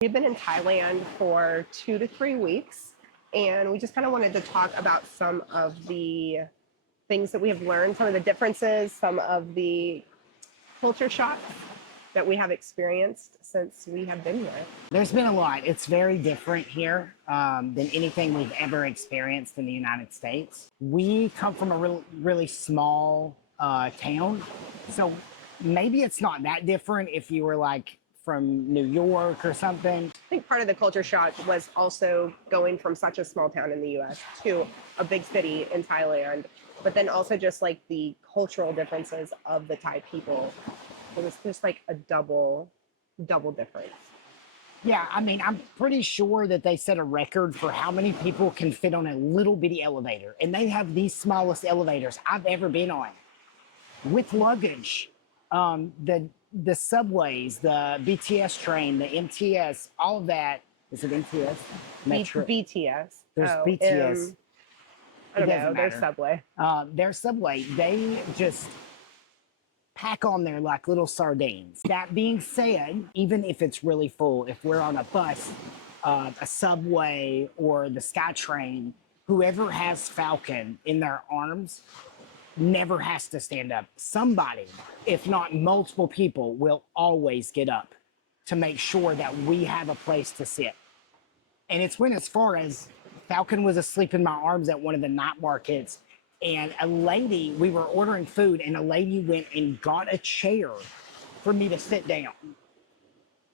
We've been in Thailand for 2 to 3 weeks, and we just kind of wanted to talk about some of the things that we have learned, some of the differences, some of the culture shocks that we have experienced since we have been here. There's been a lot. It's very different here than anything we've ever experienced in the United States. We come from a really small town, so maybe it's not that different if you were like from New York or something. I think part of the culture shock was also going from such a small town in the US to a big city in Thailand, but then also just like the cultural differences of the Thai people. It was just like a double difference. Yeah, I mean, I'm pretty sure that they set a record for how many people can fit on a little bitty elevator, and they have the smallest elevators I've ever been on with luggage. The subways, the BTS train, the MTS, all of that. Is it MTS? Metro. BTS. There's Oh, BTS. I don't It know. doesn't Their matter. subway. Their subway, they just pack on there like little sardines. That being said, even if it's really full, if we're on a bus, a subway, or the SkyTrain, whoever has Falcon in their arms never has to stand up. Somebody, if not multiple people, will always get up to make sure that we have a place to sit. And it's went as far as Falcon was asleep in my arms at one of the night markets, and a lady, we were ordering food, and a lady went and got a chair for me to sit down.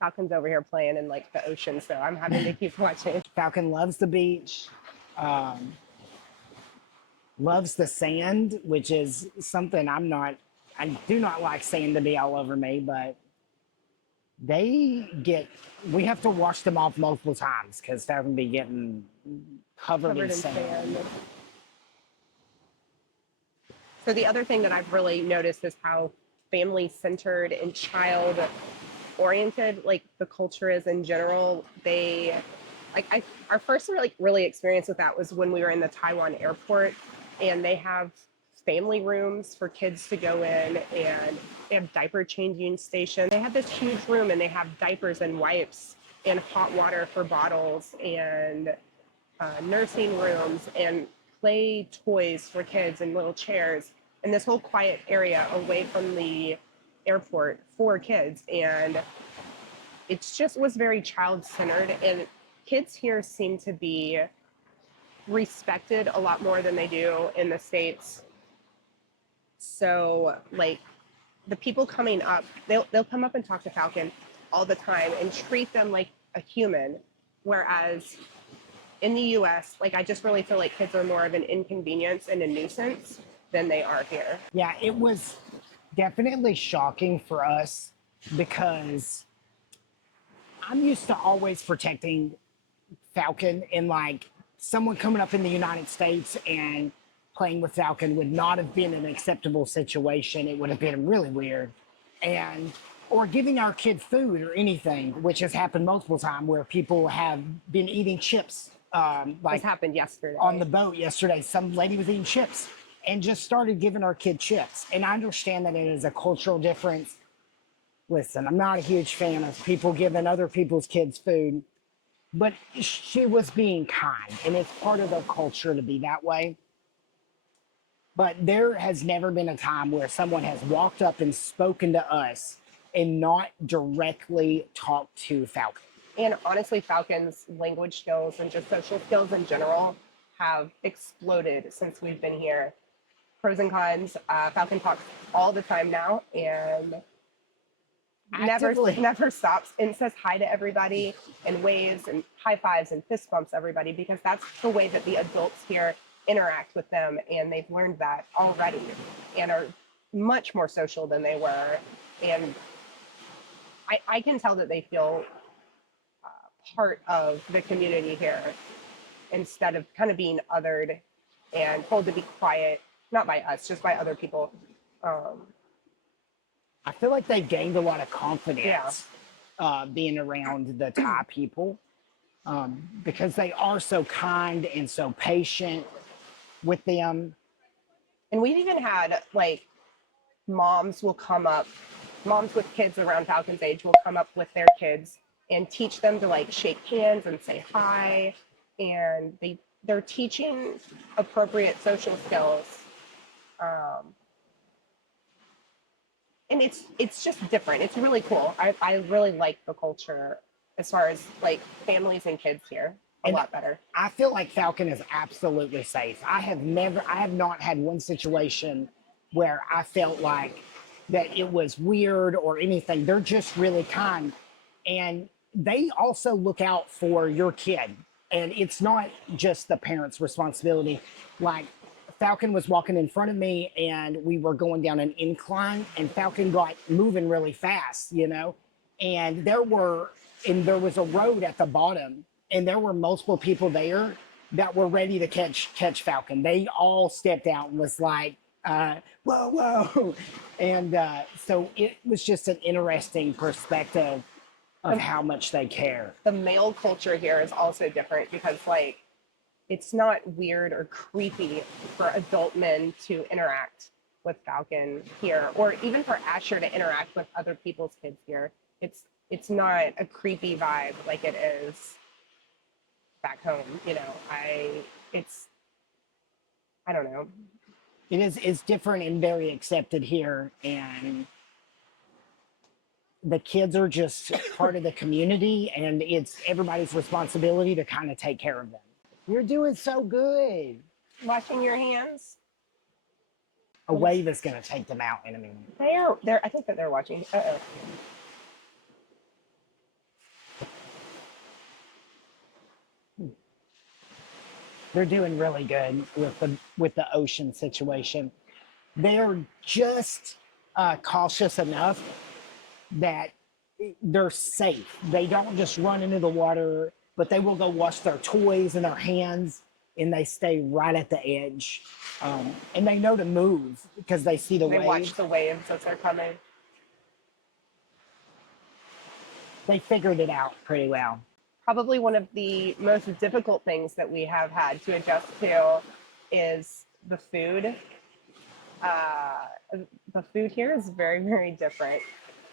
Falcon's over here playing in like the ocean, so I'm having to keep watching. Falcon loves the beach, loves the sand, which is something I do not like sand to be all over me, but we have to wash them off multiple times because Falcon be getting covered in sand. So the other thing that I've really noticed is how family-centered and child-oriented like the culture is in general. Our first really experience with that was when we were in the Taiwan airport, and they have family rooms for kids to go in, and they have diaper changing stations. They have this huge room, and they have diapers and wipes and hot water for bottles and nursing rooms and play toys for kids and little chairs and this whole quiet area away from the airport for kids. And it's just was very child-centered, and kids here seem to be respected a lot more than they do in the States. So like the people coming up, they'll come up and talk to Falcon all the time and treat them like a human, whereas in the US, like I just really feel like kids are more of an inconvenience and a nuisance than they are here. Yeah, it was definitely shocking for us because I'm used to always protecting Falcon, and like someone coming up in the United States and playing with Falcon would not have been an acceptable situation. It would have been really weird. Or giving our kid food or anything, which has happened multiple times where people have been eating chips. This happened yesterday. On the boat yesterday, some lady was eating chips and just started giving our kid chips. And I understand that it is a cultural difference. Listen, I'm not a huge fan of people giving other people's kids food, but she was being kind, and it's part of their culture to be that way. But there has never been a time where someone has walked up and spoken to us and not directly talked to Falcon. And honestly, Falcon's language skills and just social skills in general have exploded since we've been here. Pros and cons. Falcon talks all the time now and never stops and says hi to everybody and waves and high fives and fist bumps everybody, because that's the way that the adults here interact with them, and they've learned that already and are much more social than they were. And I can tell that they feel part of the community here instead of kind of being othered and told to be quiet, not by us, just by other people. I feel like they gained a lot of confidence being around the Thai people because they are so kind and so patient with them. And we've even had like moms with kids around Falcon's age will come up with their kids and teach them to like shake hands and say hi. And they're teaching appropriate social skills. Um, and it's just different. It's really cool. I really like the culture as far as like families and kids here a And lot better. I feel like Falcon is absolutely safe. I have not had one situation where I felt like that it was weird or anything. They're just really kind. And they also look out for your kid. And it's not just the parent's responsibility. Like Falcon was walking in front of me and we were going down an incline and Falcon got moving really fast, you know? And there was a road at the bottom and there were multiple people there that were ready to catch Falcon. They all stepped out and was like, whoa, whoa. And so it was just an interesting perspective of how much they care. The male culture here is also different because like it's not weird or creepy for adult men to interact with Falcon here, or even for Asher to interact with other people's kids here. It's not a creepy vibe like it is back home. You know, it's I don't know. It's different and very accepted here, and the kids are just part of the community, and it's everybody's responsibility to kind of take care of them. You're doing so good. Washing your hands. A wave is going to take them out in a minute. They're I think that they're watching. Uh-oh. They're doing really good with the ocean situation. They're just cautious enough that they're safe. They don't just run into the water, but they will go wash their toys and their hands, and they stay right at the edge. And they know to move because they see the They waves. watch the waves as they're coming. They figured it out pretty well. Probably one of the most difficult things that we have had to adjust to is the food. The food here is very, very different.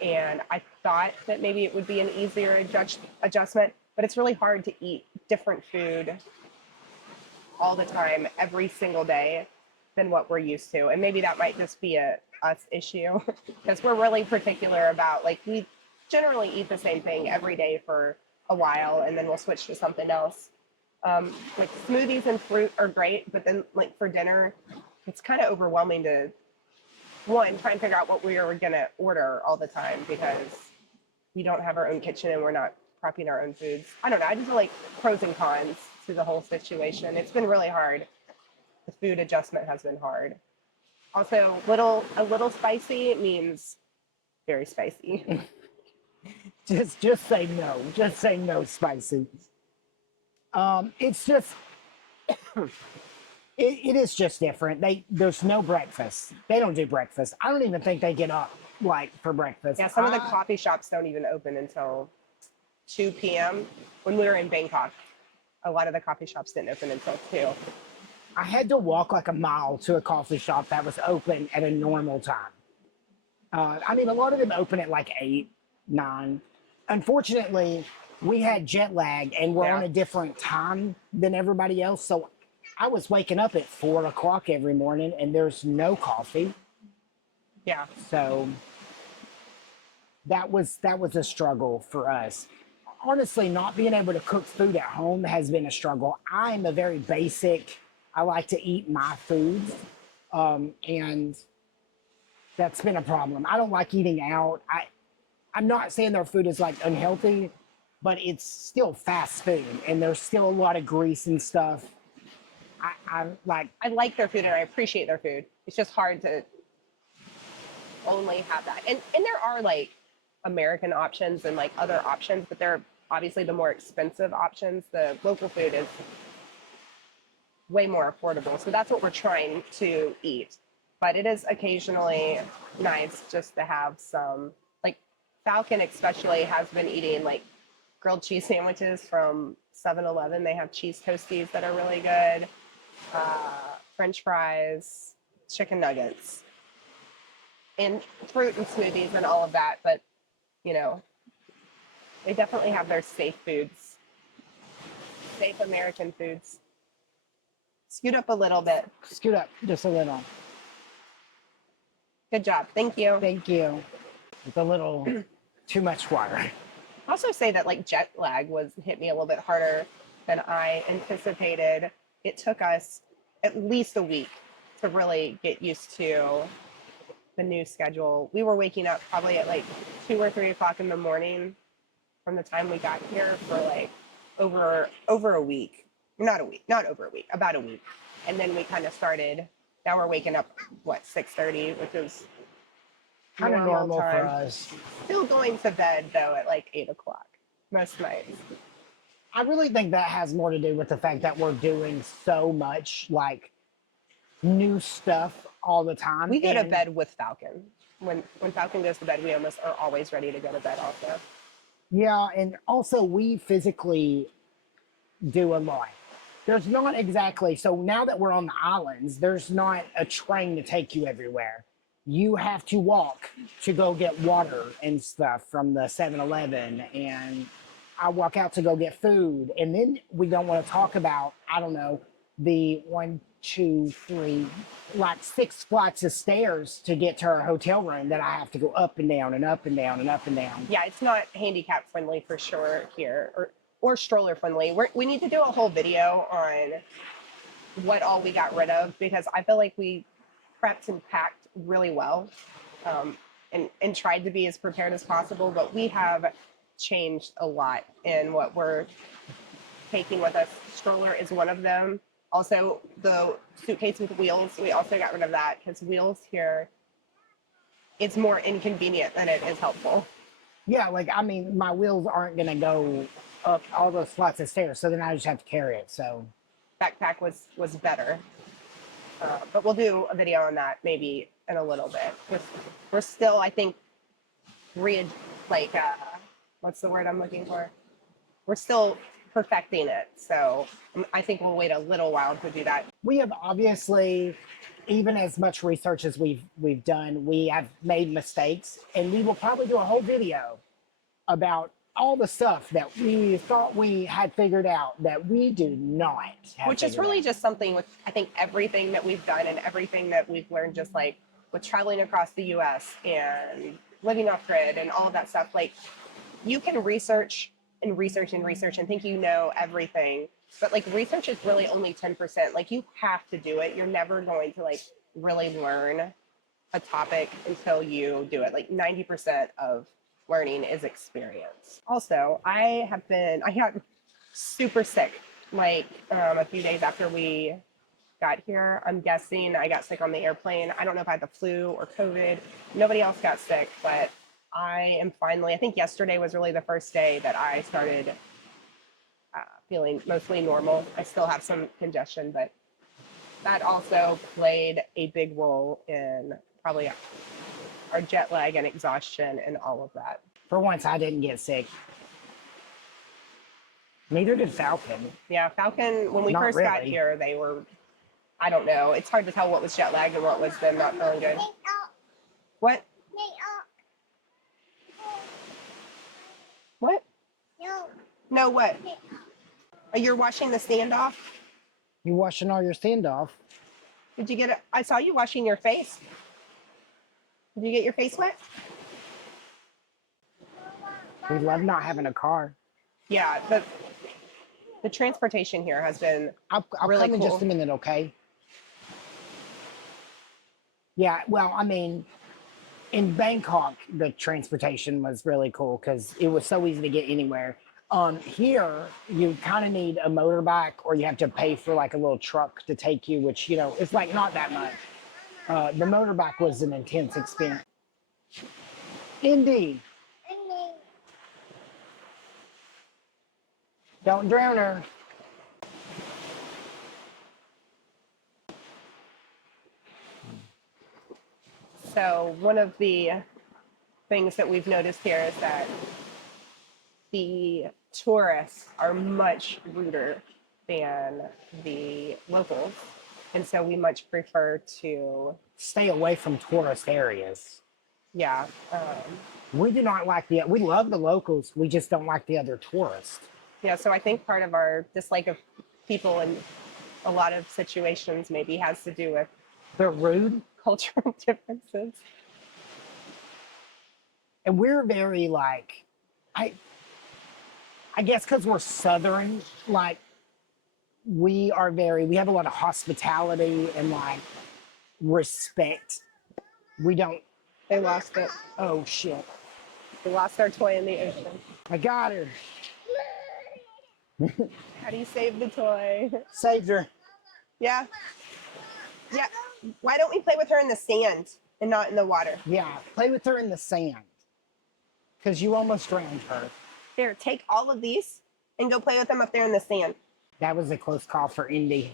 And I thought that maybe it would be an easier adjustment, but it's really hard to eat different food all the time, every single day than what we're used to. And maybe that might just be a us issue because we're really particular about like we generally eat the same thing every day for a while and then we'll switch to something else. Like smoothies and fruit are great, but then like for dinner, it's kind of overwhelming to one, try and figure out what we are going to order all the time because we don't have our own kitchen and we're not prepping our own foods. I don't know. I just feel like pros and cons to the whole situation. It's been really hard. The food adjustment has been hard. Also, a little spicy means very spicy. Just say no. Just say no spicy. It's just it is just different. There's no breakfast. They don't do breakfast. I don't even think they get up like for breakfast. Yeah, some of the coffee shops don't even open until 2 p.m. When we were in Bangkok, a lot of the coffee shops didn't open until 2. I had to walk like a mile to a coffee shop that was open at a normal time. I mean, a lot of them open at like 8, 9. Unfortunately, we had jet lag and we're on a different time than everybody else. So I was waking up at 4 o'clock every morning and there's no coffee. Yeah. So that was a struggle for us. Honestly, not being able to cook food at home has been a struggle. I'm a very basic, I like to eat my foods. And that's been a problem. I don't like eating out. I'm not saying their food is like unhealthy, but it's still fast food and there's still a lot of grease and stuff. I like their food and I appreciate their food. It's just hard to only have that. And there are like American options and like other options, but they're obviously the more expensive options. The local food is way more affordable. So that's what we're trying to eat. But it is occasionally nice just to have some, like Falcon especially has been eating like grilled cheese sandwiches from 7-Eleven. They have cheese toasties that are really good, French fries, chicken nuggets, and fruit and smoothies and all of that. But, you know, They definitely have their safe foods, safe American foods. Scoot up a little bit. Scoot up just a little. Good job. Thank you. Thank you. It's a little too much water. I also say that like jet lag was hit me a little bit harder than I anticipated. It took us at least a week to really get used to the new schedule. We were waking up probably at like 2 or 3 o'clock in the morning from the time we got here for like over a week. Not a week, not over a week, about a week. And then we kind of started. Now we're waking up what 6:30, which is Kind of normal time. for us. Still going to bed though at like 8 o'clock most nights. I really think that has more to do with the fact that we're doing so much like new stuff all the time. We go to bed with Falcon. When Falcon goes to bed, we almost are always ready to go to bed also. Yeah, and also we physically do a lot. There's not exactly, so now that we're on the islands, there's not a train to take you everywhere. You have to walk to go get water and stuff from the 7-Eleven, and I walk out to go get food. And then we don't want to talk about, I don't know, the 1, 2, 3, like 6 flights of stairs to get to our hotel room that I have to go up and down and up and down and up and down. Yeah, it's not handicap friendly for sure here, or stroller friendly. We need to do a whole video on what all we got rid of, because I feel like we prepped and packed really well, and tried to be as prepared as possible, but we have changed a lot in what we're taking with us. Stroller is one of them. Also, the suitcase with wheels, we also got rid of that because wheels here, it's more inconvenient than it is helpful. Yeah, like, I mean, my wheels aren't going to go up all those flights of stairs, so then I just have to carry it, so. Backpack was better. But we'll do a video on that maybe in a little bit. We're still, I think, what's the word I'm looking for? We're still perfecting it. So I think we'll wait a little while to do that. We have obviously, even as much research as we've done, we have made mistakes, and we will probably do a whole video about all the stuff that we thought we had figured out that we do not have. Which is really just something with, I think, everything that we've done and everything that we've learned, just like with traveling across the US and living off grid and all of that stuff. Like, you can research and research and research and think you know everything, but like research is really only 10%. Like, you have to do it. You're never going to like really learn a topic until you do it. Like 90% of learning is experience. Also, I got super sick like a few days after we got here. I'm guessing I got sick on the airplane. I don't know if I had the flu or COVID. Nobody else got sick, but I am finally, I think yesterday was really the first day that I started feeling mostly normal. I still have some congestion, but that also played a big role in probably our jet lag and exhaustion and all of that. For once, I didn't get sick. Neither did Falcon. Yeah, Falcon, when we Not first got really. here, they were, I don't know. It's hard to tell what was jet lag and what was them not feeling good. What? What? No, what? Oh, you're washing the standoff? You washing all your standoff? Did you get it? I saw you washing your face. Did you get your face wet? We love not having a car. Yeah, the transportation here has been I'll really come in cool. just a minute, okay? Yeah, well, I mean, in Bangkok, the transportation was really cool because it was so easy to get anywhere. Here, you kind of need a motorbike, or you have to pay for like a little truck to take you, which, you know, it's like not that much. The motorbike was an intense experience. Indeed. Don't drown her. So one of the things that we've noticed here is that the tourists are much ruder than the locals. And so we much prefer to, Stay away from tourist areas. yeah, We do not like we love the locals. We just don't like the other tourists. Yeah, so I think part of our dislike of people in a lot of situations maybe has to do with They're rude. cultural differences. And we're very like, I, I guess because we're Southern, like we have a lot of hospitality and like respect. We don't, They lost it. oh shit. They lost their toy in the ocean. I got her. How do you save the toy? Saved her. Yeah. Yeah. Why don't we play with her in the sand and not in the water? Yeah, play with her in the sand. Because you almost drowned her. Here, take all of these and go play with them up there in the sand. That was a close call for Indy.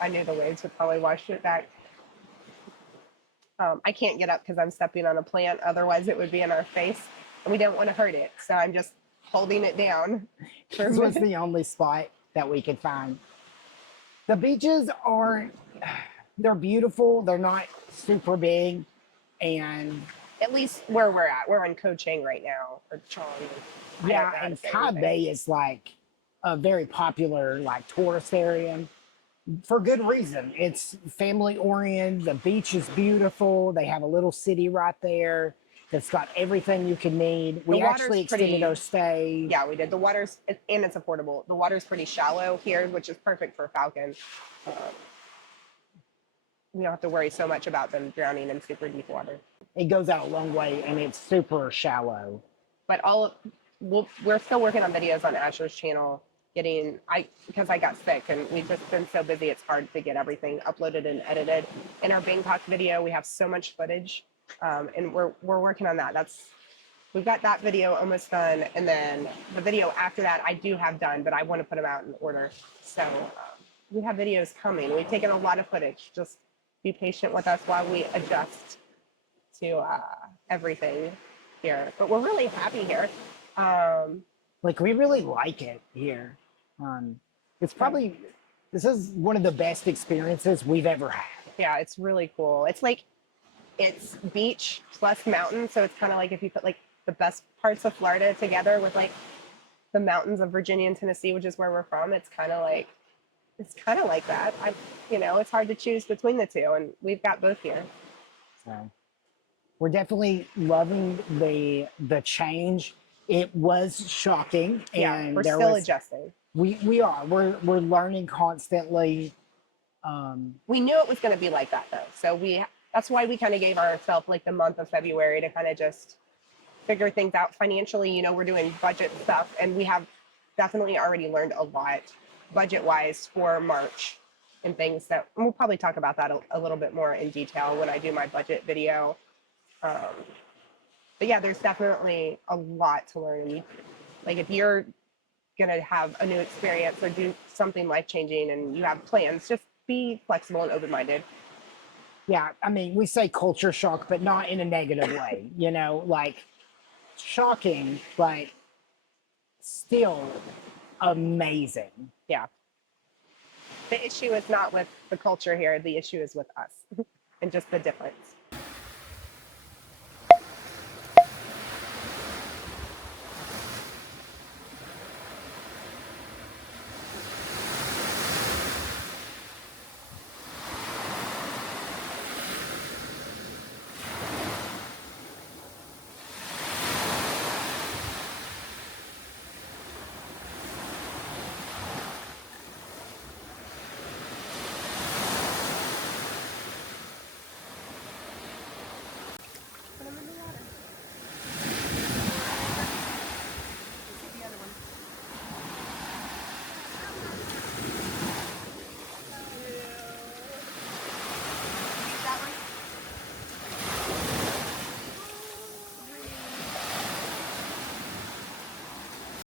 I knew the waves would probably wash it back. I can't get up because I'm stepping on a plant. Otherwise, it would be in our face. And we don't want to hurt it. So I'm just holding it down. This was the only spot that we could find. The beaches they're beautiful. They're not super big. And At least where we're at. We're in Ko Chang right now. Or Chong. yeah, and Kai Bay is like a very popular like tourist area for good reason. It's family oriented. The beach is beautiful. They have a little city right there that's got everything you can need. We actually extended our stay. Yeah, we did. The water's, and it's affordable. The water's pretty shallow here, which is perfect for Falcon. We don't have to worry so much about them drowning in super deep water. It goes out a long way and it's super shallow. But we're still working on videos on Asher's channel. Because I got sick and we've just been so busy, it's hard to get everything uploaded and edited. In our Bangkok video, we have so much footage, and we're working on that. We've got that video almost done, and then the video after that I do have done, but I want to put them out in order. So we have videos coming. We've taken a lot of footage. Just be patient with us while we adjust to everything here. But we're really happy here. Like we really like it here. This is one of the best experiences we've ever had. Yeah, it's really cool. It's beach plus mountain. So it's kind of like if you put like the best parts of Florida together with like the mountains of Virginia and Tennessee, which is where we're from. It's kind of like that. It's hard to choose between the two, and we've got both here. So we're definitely loving the change. It was shocking, and we're still adjusting. We are. We're learning constantly. We knew it was going to be like that, though. So that's why we kind of gave ourselves like the month of February to kind of just figure things out financially. We're doing budget stuff, and we have definitely already learned a lot budget-wise for March and things and we'll probably talk about that a little bit more in detail when I do my budget video. But yeah, there's definitely a lot to learn. Like if you're gonna have a new experience or do something life-changing and you have plans, just be flexible and open-minded. Yeah, I mean, we say culture shock, but not in a negative way. Like shocking, but still amazing. Yeah. The issue is not with the culture here. The issue is with us and just the difference.